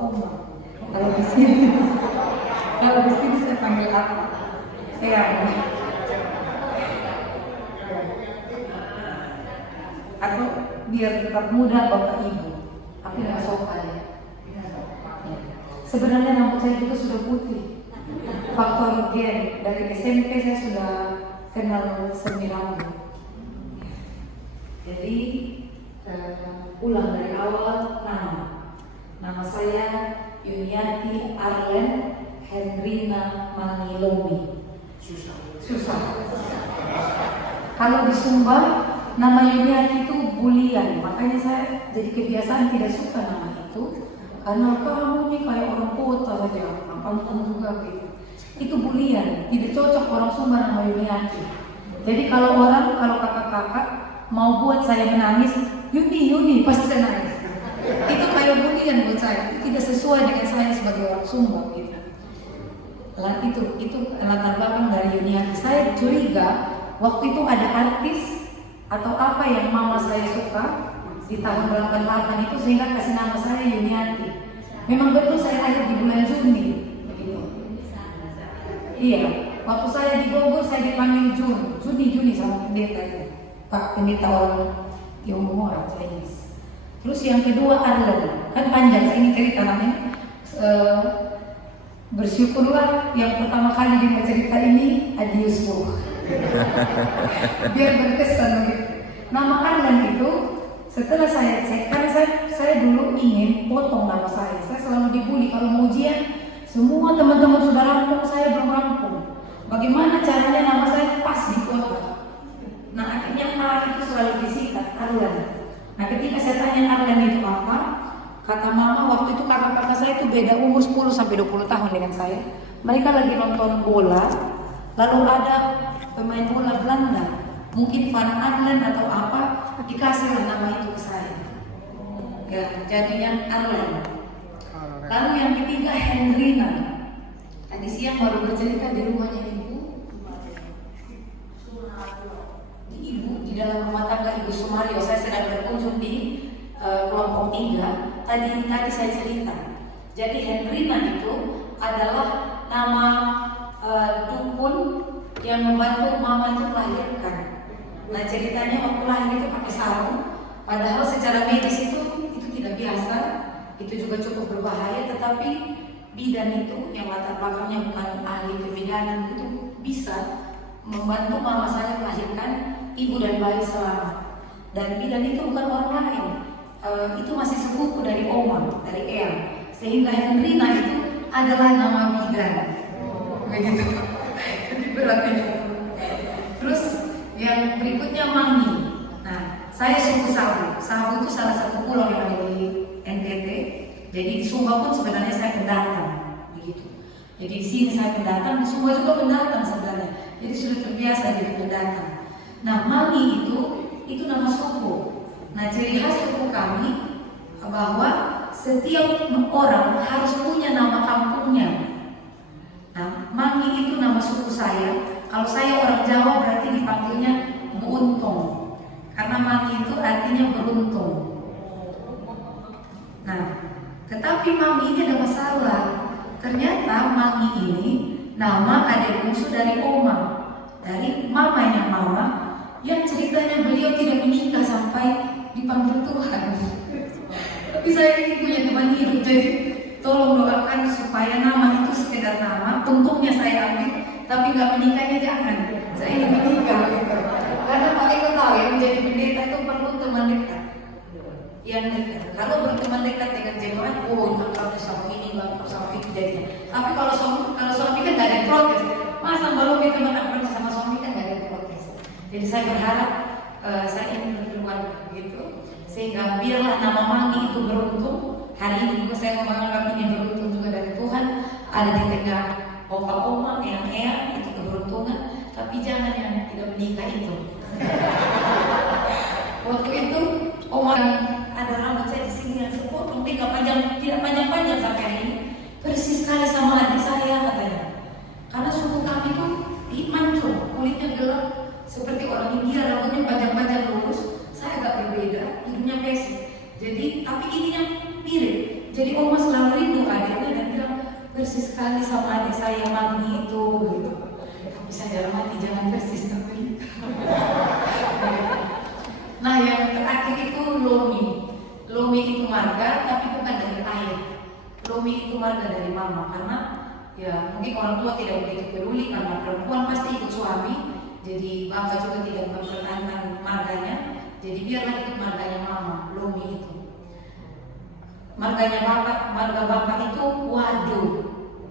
Oma. Kalau di sini, kalau di sini saya panggil apa? Eyang. Atau biar tetap muda Bapak Ibu. Tapi nggak sopan ya. Sebenarnya rambut saya juga sudah putih. Faktor gen, dari SMP saya sudah kenal seni rambut. Jadi ulang dari awal nama saya Yuniati Arlen Hendrina Mangilomi. Susah. Kalau di Sumba nama Yuniati itu bulian, makanya saya jadi kebiasaan tidak suka nama itu. Karena kamu nih kayak orang kota saja, orang kampung juga gitu. Itu bulian, tidak cocok orang Sumba nama Yuniati. Jadi kalau kakak-kakak mau buat saya menangis, Yuni, pasti saya nangis. Itu kayak bulian buat saya, itu tidak sesuai dengan saya sebagai orang Sumba gitu. Itu latar belakang dari Yuniati. Saya curiga waktu itu ada artis atau apa yang mama saya suka di tahun 88 itu sehingga kasih nama saya Yuniati. Memang betul saya lahir di bulan Juni begitu. Iya, waktu saya di Bogor saya dipanggil Juni sama pendeta itu. Pak pendeta orang Tionghoa Chinese. Terus yang kedua Arlen, kan panjang saya ini cerita namanya. Bersyukurlah yang pertama kali dengar cerita ini Adius Bu. Biar berkesan gitu. Nama Arlen itu setelah saya cek, karena saya dulu ingin potong nama saya. Saya selalu dibully kalau mau ujian, semua teman-teman sudah rampung, saya belum rampung. Bagaimana caranya nama saya pas di kota? Nah akhirnya A itu selalu disingkat Arlen. Nah ketika saya tanya Arlen itu apa, kata mama waktu itu kakak-kakak saya itu beda umur 10-20 tahun dengan saya. Mereka lagi nonton bola, lalu ada pemain bola Belanda, mungkin Van Arlen atau apa, dikasih nama itu ke saya. Ya, jadinya Arlen. Lalu yang ketiga Hendrina. Tadi siang baru bercerita di rumahnya ibu di dalam rumah tangga Ibu Sumario. Saya sedang berkunjung di kelompok 3. Tadi saya cerita. Jadi Hendrina itu adalah nama dukun yang membantu mama itu melahirkan. Nah ceritanya waktu lahir itu pakai sarung, padahal secara medis itu tidak biasa, itu juga cukup berbahaya. Tetapi bidan itu yang latar belakangnya bukan ahli kebidanan itu bisa membantu mama saya melahirkan ibu dan bayi selamat. Dan bidan itu bukan orang lain, itu masih sepupu dari oma, dari eyang. Sehingga Hendrina itu adalah nama bidan. Begitu. Jadi berat ini. Terus yang berikutnya Mami. Nah, saya suku Sabu. Sabu itu salah satu pulau yang ada di NTT. Jadi di Sumba pun sebenarnya saya pendatang, begitu. Jadi di sini saya pendatang, di Sumba juga pendatang sebenarnya. Jadi sudah terbiasa jadi pendatang. Nah, Mami itu nama suku. Nah, ciri khas suku kami bahwa setiap orang harus punya nama kampungnya. Nah, Mami itu nama suku saya. Kalau saya orang Jawa berarti dipanggilnya Bu Untung. Karena Mami itu artinya beruntung. Nah, tetapi Mami ini ada masalah. Ternyata Mami ini nama adik bungsu dari oma, dari mamanya mama, yang ceritanya beliau tidak menikah sampai dipanggil Tuhan. Tapi saya ini punya teman hidup, jadi tolong doakan supaya nama itu sekedar nama. Untungnya saya ambil, tapi nggak menikahnya jangan. Saya ingin menikah gitu. Karena Pak Eko tahu yang menjadi pendeta itu perlu teman dekat. Yang dekat. Kalau berteman dekat dengan jemaat, nggak protes sama ini, nggak sama itu jadinya. Tapi kalau suami kan nggak ada yang protes. Masa baru teman akrab sama suami kan nggak ada yang protes. Jadi saya berharap saya ingin berkeluarga begitu, sehingga biarlah nama Mami itu beruntung. Hari ini juga saya mau menganggap ini beruntung juga dari Tuhan. Ada di tengah opa oma, eyang itu keberuntungan. Tapi jangan yang tidak menikah itu. Waktu itu oma ada rambut saya di sini yang sepotong, tidak panjang sampai hari ini. Persis sekali sama adik saya katanya. Karena suku kami itu mancung, kulitnya gelap seperti orang India, rambutnya panjang-panjang lurus. Saya agak berbeda, hidungnya pesek. Jadi tapi ininya mirip. Jadi oma selalu rindu Lomi. Lomi itu marga tapi bukan dari ayah. Lomi itu marga dari mama, karena ya mungkin orang tua tidak begitu peduli karena perempuan pasti ikut suami. Jadi bapak juga tidak mempertahankan marganya. Jadi biarlah ikut marganya mama, Lomi itu. Marga bapak itu Wadu.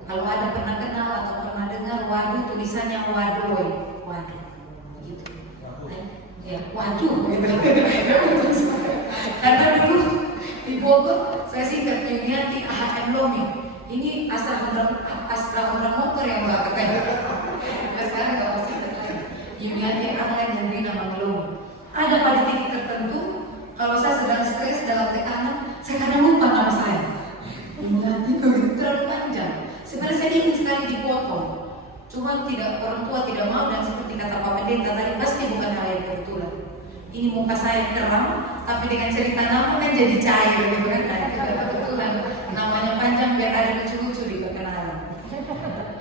Kalau ada pernah kenal atau pernah dengar Wadu, tulisannya Wadoy, Wadu, begitu. Ya, Wadu. Karena dulu di Bogor saya singkat Yuniati AHM Lomi. Ini asal orang motor yang bapak kan. Sekarang nggak pasti lagi. Yuniati Arlen dan Rina Lomi. Ada pada titik tertentu kalau saya sedang stres dalam tekanan, saya kadang lupa nama saya. Yuniati itu terlalu panjang. Sebenarnya saya ingin sekali dipotong, cuma orang tua tidak mau, dan seperti kata Pak Pendeta tadi pasti bukan hal yang kebetulan. Ini muka saya terang, tapi dengan cerita nama kan jadi cair, gitu kan? Tidak kebetulan. Namanya panjang biar ada lucu-lucu di perkenalan.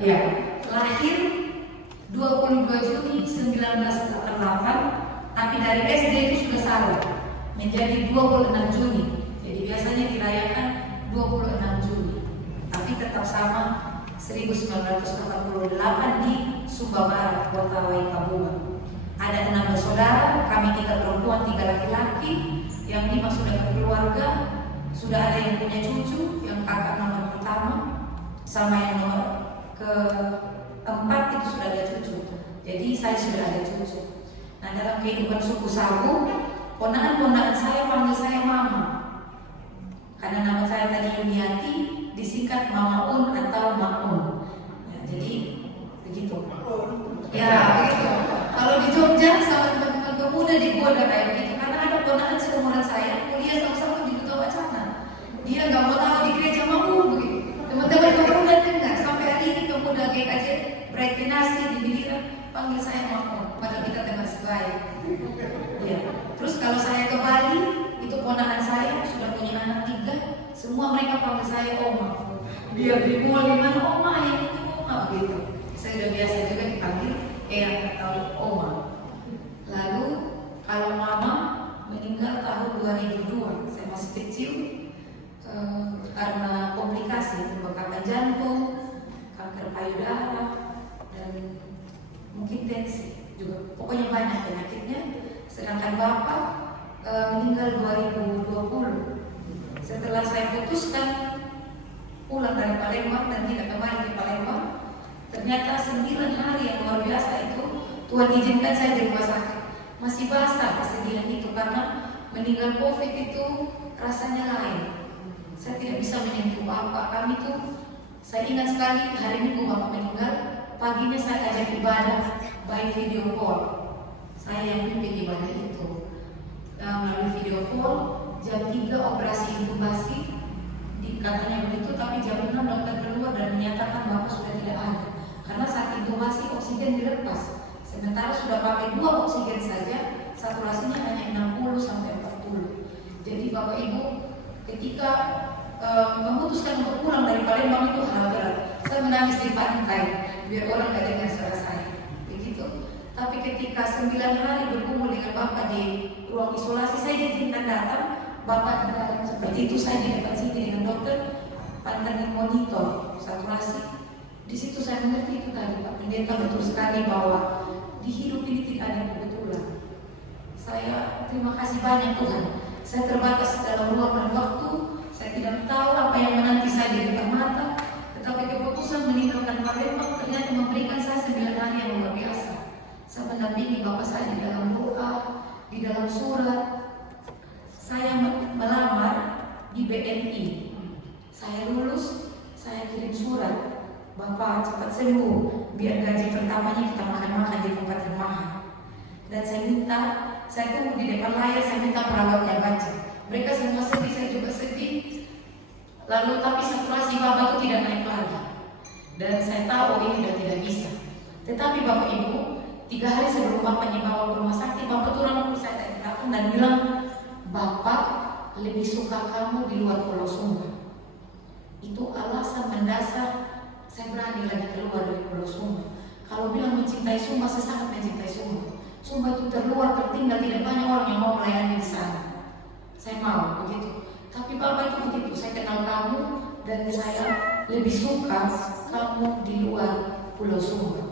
Ya, lahir 22 Juni 1948, tapi dari SD itu sudah salah menjadi 26 Juni. Jadi biasanya dirayakan 26 Juni, tapi tetap sama 1988 di Sumba Barat, Kota Waikabubak. Ada 6 bersaudara, kami 3 perempuan, 3 laki-laki, yang 5 sudah berkeluarga, sudah ada yang punya cucu, yang kakak nomor pertama, sama yang nomor keempat itu sudah ada cucu. Jadi saya sudah ada cucu. Nah, dalam kehidupan suku Sabu, ponaan-ponaan saya panggil saya Mama. Karena nama saya tadi Yuniati, disingkat Mama Un atau Maun. Ya, jadi begitu. Ya, begitu. Kalau di Jogja sama teman-teman pemuda digoda kayak begitu, karena ada ponaan seumuran saya kuliah sama-sama di Duta Wacana. Dia nggak mau tahu di gereja mau begitu. Teman-teman pemuda dengar sampai hari ini pemuda GKJ Brekinasi di Biliran panggil saya Maun, padahal kita teman sebaya. Ya. Terus kalau saya ke Bali, itu ponaan saya sudah punya anak 3, semua mereka panggil saya Oma. Dia di mall di mana Oma, yang itu Oma begitu. Saya sudah biasa juga dipanggil Eyang atau Oma. Lalu kalau Mama meninggal tahun 2002, saya masih kecil, karena komplikasi pembengkakan jantung, kanker payudara, dan mungkin tensi juga. Pokoknya banyak penyakitnya. Sedangkan Bapak meninggal 2020. Setelah saya putuskan pulang dari Palembang dan tidak kembali ke Palembang, ternyata 9 hari yang luar biasa itu Tuhan izinkan saya di rumah sakit. Masih basah kesedihan itu karena meninggal COVID itu rasanya lain. Saya tidak bisa menyentuh Bapak. Kami tuh, saya ingat sekali hari Minggu Bapak meninggal, paginya saya ajak ibadah by video call. Saya yang pimpin ibadah itu melalui video call. Jam 3 operasi intubasi, katanya begitu, tapi jam 6 dokter keluar dan menyatakan Bapak sudah tidak ada. Karena saat intubasi oksigen dilepas, sementara sudah pakai 2 oksigen saja, saturasinya hanya 60 sampai 40. Jadi Bapak Ibu ketika memutuskan untuk pulang dari Palembang itu hal berat. Saya menangis di pantai biar orang gak dengar suara saya, begitu. Tapi ketika 9 hari berkumpul dengan Bapak di ruang isolasi, saya diizinkan datang. Bapak datang seperti itu, saya di depan sini dengan dokter pantengin monitor saturasi. Di situ saya mengerti itu tadi Pak Pendeta betul sekali bahwa di hidup ini tidak ada yang kebetulan. Saya terima kasih banyak Tuhan. Saya terbatas dalam ruang dan waktu. Saya tidak tahu apa yang menanti saya di depan mata. Tetapi keputusan meninggalkan Palembang ternyata memberikan saya 9 hari yang luar biasa. Saya mendampingi Bapak saya di dalam doa, di dalam surat. Saya melamar di BNI. Saya lulus, saya kirim surat. Bapak cepat sembuh, biar gaji pertamanya kita makan-makan di tempat yang mahal. Dan saya tunggu di depan layar, saya minta perawatnya baca. Mereka semua sedih, saya juga sedih. Lalu tapi saturasi Bapak itu tidak naik lagi. Dan saya tahu ini sudah tidak bisa. Tetapi Bapak Ibu, 3 hari sebelum Bapak dibawa ke rumah sakit, Bapak turun saya datang dan bilang, Bapak lebih suka kamu di luar Pulau Sumba. Itu alasan mendasar saya berani lagi keluar dari Pulau Sumba. Kalau bilang mencintai Sumba, saya sangat mencintai Sumba. Sumba itu terluar, tertinggal, tidak banyak orang yang mau melayani di sana. saya mau begitu. Tapi Bapak itu begitu, saya kenal kamu dan saya lebih suka kamu di luar Pulau Sumba.